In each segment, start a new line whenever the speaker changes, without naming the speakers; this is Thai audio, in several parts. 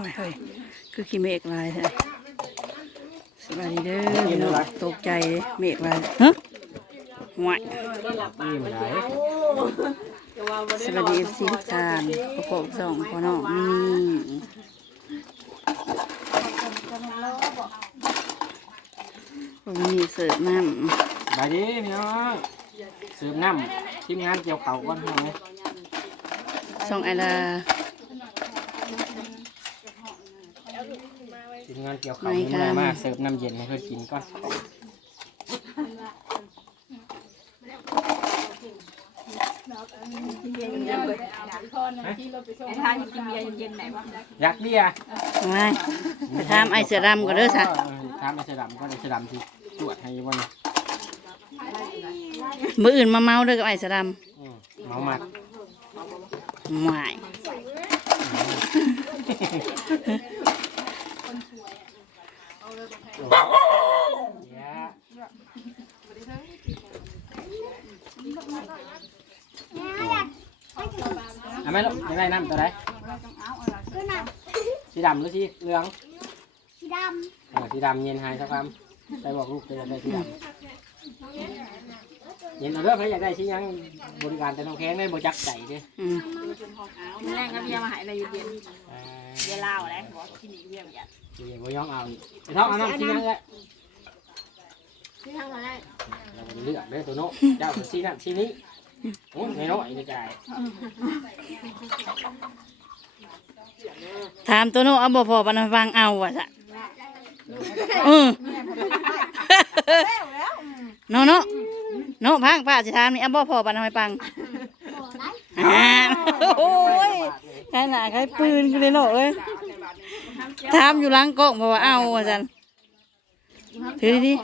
อ้ยเฮ้ยคือขี้เมฆลายแท้สวัสดีเด้อพี่น้องตกใจเลยเมฆลายฮะห่วย
นี่มันไหน
สวัสดีเอฟซีทุกท่านพ่อพ่อสองพ่อน้องนี่วันนี้เสิร์ฟน้
ไปดิพี่น้องสืบน้ำทีมงานเกี่ยวเก่าก่อนพี่น้องเอ้ยำ
สองไอลา
ทีม งานเกี่ยวเก่ามีอะไรมาเสิร์ฟน้ำเย็นให้เพื่อนกินก่อน
ไอ้ท่านกินเบียร์เย็นๆไหนวะ
อยากเบียร์
ไม่ไปทำไอเสือดำก่อนเด้อสะ
เออถามไอ้เสอดำก็ไอ้เสอดำที่ตรวจให้วันนี้
มืออื่นมาเมาเด้อกับไอเสือด
อืมเมามัดำ
ไม่
เดี๋ยวเอา ไหมลูกยังไงน้ำตัวไหนสีดำหรือสีเหลือง
สีด
เออสีดำเย็นหายสักคำไปบอกลูกจะได้สีดำเย็นเอาเด้อใครอยากได้สีหยังบริการแต่น้องแข้งได้บริจักใจเด้อ
อืม
แรงก็เบียมาหายอะไรเย็น
เออ
เบียร์เล้าอะไรบอกที่นี่เบียร์อย่าง
สีบย่องเอาอีกไอ้ท้องเอาน้ำสีหยังเลย
ที่ทำอะไร
เราไปเลือกเด้อตัวโน้เจ้าเป็นสีนั่นสีนี้ โอ้ยไม่น้อยในใจ
ถามตัวโน้เอาบ่พอปันฟังเอาว่ะสะอืมโนโนโนพังป้าสิถามนี่เอาบ่พอปันทำไมปังำ
บ่ได้
อ่าโอ้ยใครหนาใครปืนกันเลยเนาะเอ้ยถามอยู่หลังกล้องบอกว่าเอาว่าจันถือดิ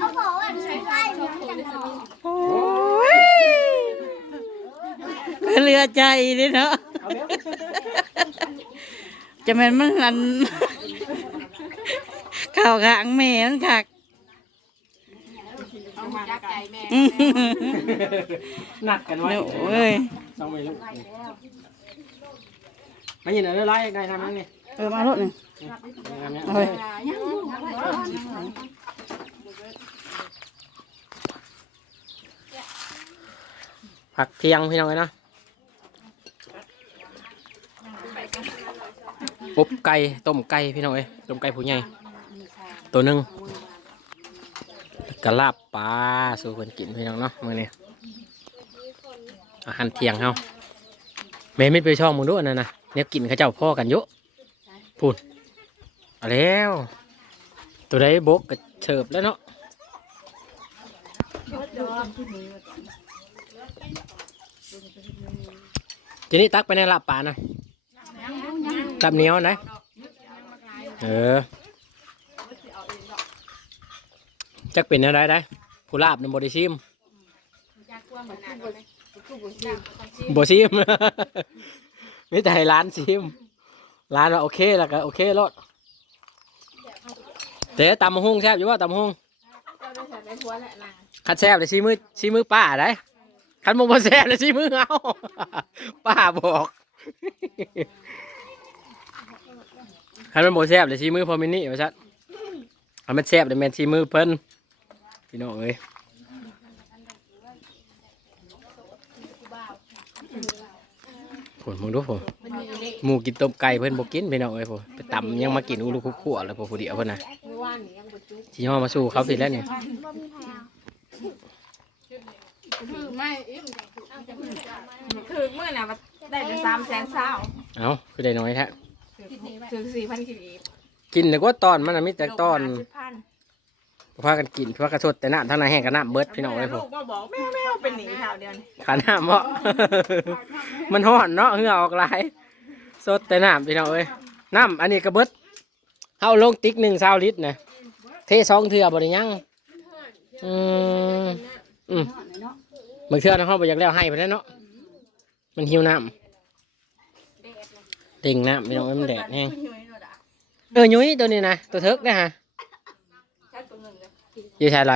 เขาบอกว่าใช้ไล่เหมือนกันตลอด
โอ้ยเรือใจเลยเนาะ
เอาเร็ว
จะแม่นมันหันข่าวขางแม่มันคัก
เอามาจักใจแม่
อื้อ
นัดกันไว้
เนี่ยโอ้ย
สองไปลูกไม่ยินอะไรได้ทำนั่นนี่
เออมารถหนึ่ง
งานเนี้ย
เอาเลย
ผักเทียงพี่น้องเลยนะอบไก่ต้มไก่พี่น้องเอ้ยต้มไก่ผู้ใหญ่ตัวหนึ่งกระลาบปลาสู่คนกินพี่น้องเนาะมื้อนี้อาหารเที่ยงเฮาแม่ไม่ไปช่องมึงด้วยนั่นะเนี่ยกินข้าเจ้าพ่อกันเยอะพูดเอาแล้ว ตัวใดบกก็เฉิบแล้วเนาะ ทีนี้ตักไปในลาบปลานะลาบเหนียวนะ เออจักเป็นอะไรได้ผู้ลาบนำบไดิซิมบซิมไม่แต่ให้ร้านซิมร้านว่าโอเคแล้วก็โอเครถแต่ตำมะฮุ่งแซ่บอยู่ว่าตำมะฮุ่ง
เราได้ใส่ได้หัวแหละนาง
คัดแซ่บเลยซีมือซีมือป้าได้ คันโมบ่แซ่บเลยซีมือเอาป้าบอกคันมันบ่แซ่บเลยซีมือพอมินี่ว่าซัดคันมันแซ่บเลยแม่นซีมือเพิ่นพี่น้องเอ้ยผลมึงดูผมหมูกินต้มไก่เพิ่นบ่กินพี่น้องเอ้ยผมไปตำยังมากินอุลุคุขั่วแล้วพอผู้เดียวเพิ่นน่ะ
เมื่อวานนี้ยังบุจุ
สิย่อมาสู้เขาผิดแล้วเนี่ย
บ่มีแผล
คือ ไม่อิ่มคือเมื่อน่ะได้เป็นสามแสนเศร้า
เอ้าคือได้น้อยแท้
ถึงสี่พันกิโล
กินแต่ว่าตอนมันน่ะมีแต่ตอน
สิบพัน
พากันกินพากันสดแต่น้ำทางในแห้งกับน้ำเบิดพี่น้องเลยผม
ลูกมาบอกแม่แม่เอาเป็นหนีแถวเดียวนี่
ขาน้ำเพราะมันห่อนเนาะเหงื่อออกหลายสดแต่น้ำพี่น้องเอ้ยน้ำอันนี้กระเบิดเอาลงติ๊กหนึ่งซาวลิตรนะเทสองเถื่อบริยังอืมอืม บางเถื่อนะเขาบอยากแล้วให้ไปแล้วเนาะมันหิวน้ำเต็งน้ำพี่น้องเอ้ยมันแดดแห้งเออยุ้ยตัวนี้นะตัวเทิกนะฮะ
ชัดตัวหนึ่งเลย
อยี่ใช่อะไร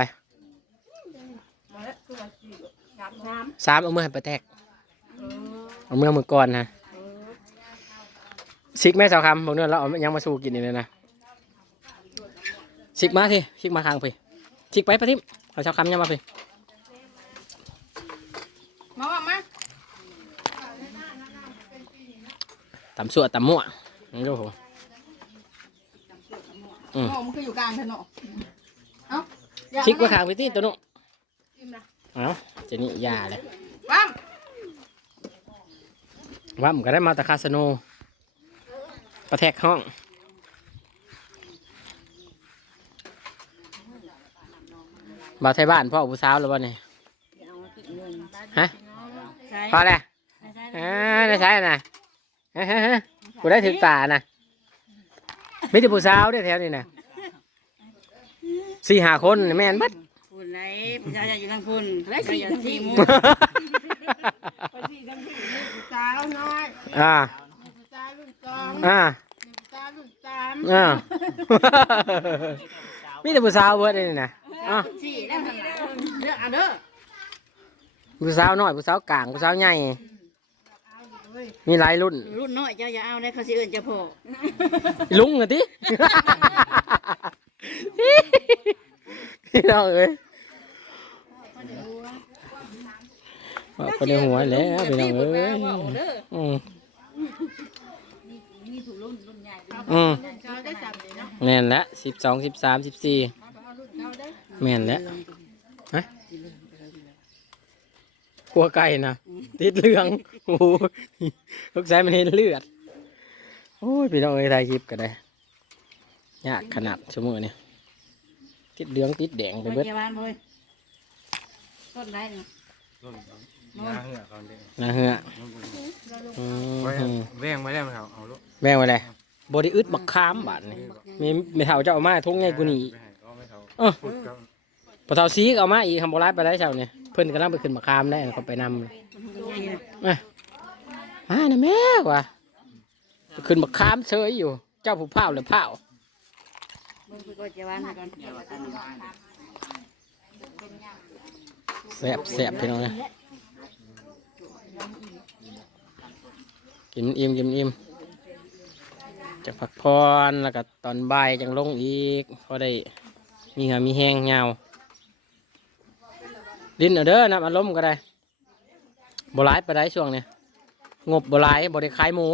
มาแล้วคือว่าสี่น้ำน้
สามเอามือให้ไปแตกำเอาเมื่อมือก่อนนะซิกแม่สาวคำบอกเนื้อเราเอายังมาสู้กินนี่เลยนะซิกมาทีซิกมาทางไปซิกไปปะทิมเอาสาวคำยังมาไป
มาว่ามา
ตำสั่วตำมั่วนี่ดูโห
โอ้มันคืออยู่กลางถนนเอ้าอย่
ซิกมาทางไปที่ตัวนู้นเอาเจะนี่ยาเลย
ปั๊ม
ว่ามันก็ได้มาตะคาสโนประแทกห้องบ่าวไทยบ้านพ่อผู้สาวหรือเปล่าเนี่ยฮะ
ใช่
พอแล้ว
ใช่
อ่าได้ใช่น่ะ ฮะฮะฮะกูได้ถึงตาน่ะมีแต่ผู้สาวเด้วยแถวนี้น่ะสี่ห้าคนนี่แม่นเบัด
คุณไหนผู้ชายอยู่ทางคุณและสี่ทั้งสี่มุ
สาวน้อย
อ่า
สาวรุ่นสอง
อ่า
สาวรุ่นสาม
อ่า มีแต่ผู้สาวเบิดนี่น่ะอะ
สี่แล้วขนาดเลือกเอาเด้อ
ผู้สาวน้อยผู้สาวกลางผู้สาวใหญ่ มีหลายรุ่น
รุ่นน้อยเจ้าอย่าเอาได้เขาสิเอิ้นเจ้าพ่อ
ลุงเหรอติ พี่น้องเอ้ยว่าคนในหัวแล้วพี่น้องเอ้ยอืมอืม
สาวได้สามเลยเนาะ
แม่นแล้วสิบสองสิบสามสิบสี่แม่นแล้วฮะขัวไก่นะ ติดเหลือง โอ้ยลูกชายมันเห็นเลือด โอ้ยพี่น้องเอ้ยถ่ายคลิปก็ได้ยากขนาดชั่วโมงนี้ติดเหลืองติดแดงไป
ไป
เบิด
เกี่ยวบ้านเพิ่นต้นได้เนาะ
น้าเหือกก่อนดิ
นะเฮืออื
ไว้
ม
แว่งไว้ได้ไหมครับเอาลูก
แม่งไว้เลยบไดิอึดบักคามบาดนี่มีไม่เท่าเจ้าเอามาทุ่งไงกูนี่
ไปให้ก็ไม่เท่า
เออ
พูดกับ
พอเท่าซีก็เอามาอีกทำโบราณไปได้เจ้าเนี่ย เพิ่นกำลังไปขึ้นบักคามได้เขาไปนำเลยมามานะแม่วะไปขึ้นบักคามเฉยอยู่ เจ้าผู้เผาหรือเผา
เบิ่งไปก็เกี่ยวบ้านให้ก่อน
แสบแสบพี่น้องเลยกินอิ่มกินอิ่มจะพักผ่อนแล้วก็ตอนบ่ายจังลงอีกพอได้มีหามีแห้งยาว ดินเอาเด้อน้ำอารมณ์ก็ได้บหลายไปได้ช่วงเนี้ยงบบหลายบได้ขายหมู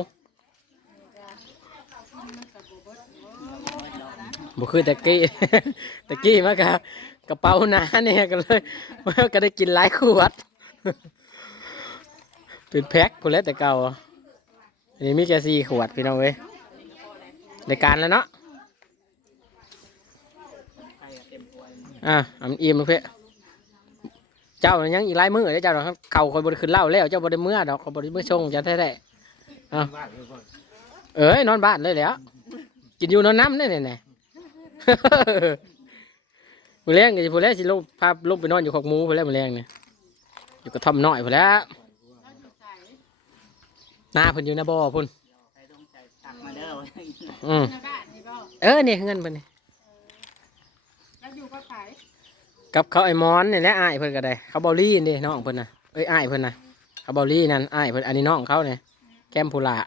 บ่คือต่กี้ต่กี้มากะกระเป๋าหนาเนี่ยก็เลยก็ได้กินหลายขวดเป็นแพ็คคนแล้วแต่เก่าอันนี้มีแค่สี่ขวดพี่น้องเว้ยในการแล้วเนาะอะอำอิ่มลูกเพื่อ เจ้ายังอีกหลายมือเด้อเจ้าดอกเข่าคอยบริขึ้นเหล่าแล้วเจ้าบริเมื่อดอกเขาบริเมื่อชงจะแท้ได้อะเอ้ยนอนบ้านเลยแหล้วกินอยู่นอนน้ำได้เนี่ยเนี่ยมือแรงก็สิผู้แรกสิลงพาลงไปนอนอยู่ขอกหมูผู้แรกมือแรงเนี่ยอยู่กระท่อมน้อยผู้แรกหน้าเพิ่นอยู่หน้าบ่อพุ่นอืม
ในบ้านนี่ก็
เออนี่เงินเพิ่นนี่
แล้วอยู่ก็ขาย
กับเขาไอ้มอนนี่แหละอ้ายเพิ่นก็ได้เขาเบาลี่นี่น้องเพิ่นน่ะเอ้ยอ้ายเพิ่นน่ะเขาเบาลี่นั่นอ้ายเพิ่นอันนี้น้องเขาเนี่ยแก้มพูลา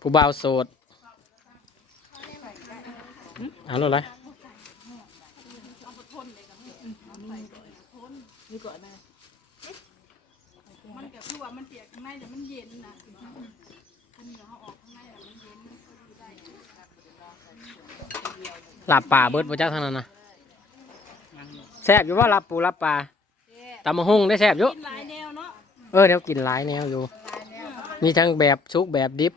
ผู้บ่าวโสดเอาเลย
มันก็คือว่ามันเปียกข้างในแต่มันเย็นนะอันนี้เราเอาออกข้างในแต่มันเย็น
หลับป่าเบิดบ่จักทางนั้นนะแซ่บอยู่ว่าหลับปูหลับปลาตำมะฮุ่งได้แซ่บอยู่
หลายแนวเนาะ
เออแนวกินหลายแนวอยู่ มีทั้งแบบซุกแบบดิบ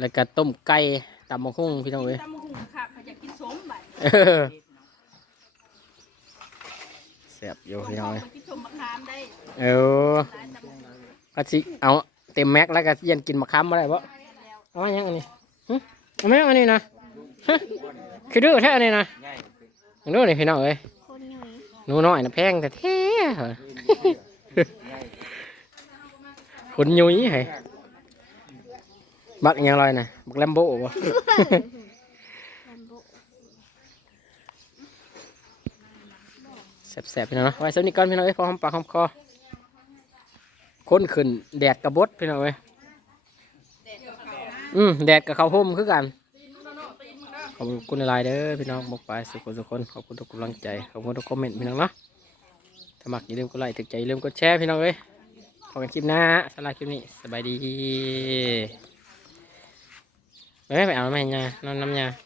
แล้วก็ต้มไก่ตำมะฮุ่งพี่น้องเอ้ย
ตำมะหุ่งค่ะเขาอยากกินสมบัติ
เออแซ่บอยู่พี่น้องเอ้ย
กินสมมะขามได้
เออก็สิเอาเต็มแม็กแล้วก็เย็นกินมะขามมาได้ปะเอามายังอันนี้หึเอาไหมอันนี้นะ ฮะคือดื้อแท้นนี้นะดูนี่พี่น้องเอ้ย
หนุ่ย
หนูน้อยนะแพงแต่แท้เหรอคนยุ้ยไห้บักยังลอยนะบักแลมโบ้บ่
แลมโบ
แสบๆพี่น้องเนะไว้สำนี้ก่อนพี่น้องเอ้ยพอหอมปากหอมคอค้นขึ้นแดดกระบดพี่น้องเอ้ยอืมแดดกับเขาห่มคือกัน ขอบคุณหลายเด้อพี่น้องบอกไปสุขสุขคนขอบคุณทุกกำลังใจขอบคุณทุกคอมเมนต์พี่น้องเนาะถ้ามักอย่าลืมกดไลค์ถึกใจอย่าลืมกดแชร์พี่น้องเลยพบกันคลิปหน้าสำหรับคลิปนี้สบายดีไปไหมไปเอาไหมยานอนน้ำยา